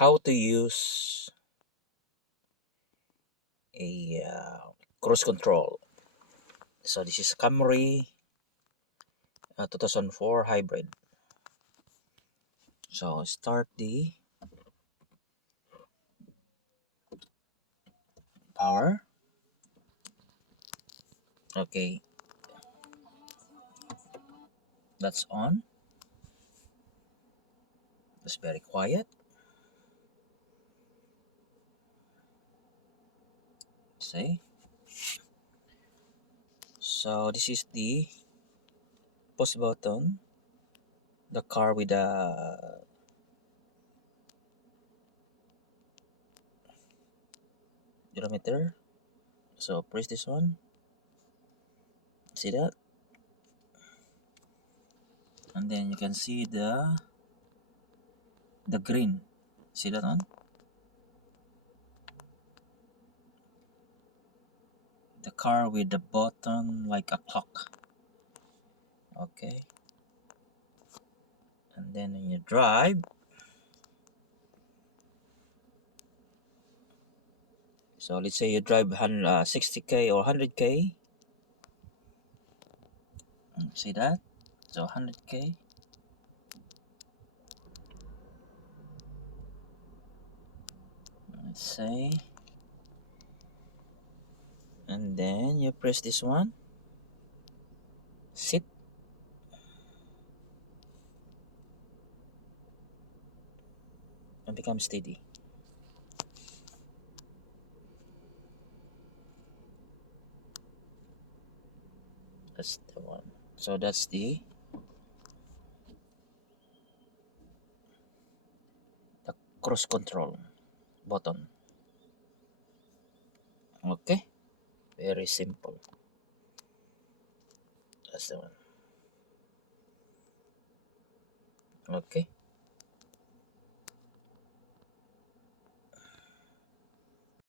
how to use a cruise control. So this is Camry 2004 hybrid. So start the power. Okay, that's on. It's very quiet. See, so this is the push button, the car with the gyrometer. So press this one. See that? And then you can see the green. See that one? The car with the button like a clock. Okay. And then when you drive, so let's say you drive 60k or 100k. See that? So 100k. Let's say. And then you press this one. Sit. And become steady. That's the one. So that's the cruise control button. Okay. Very simple. That's the one. Okay.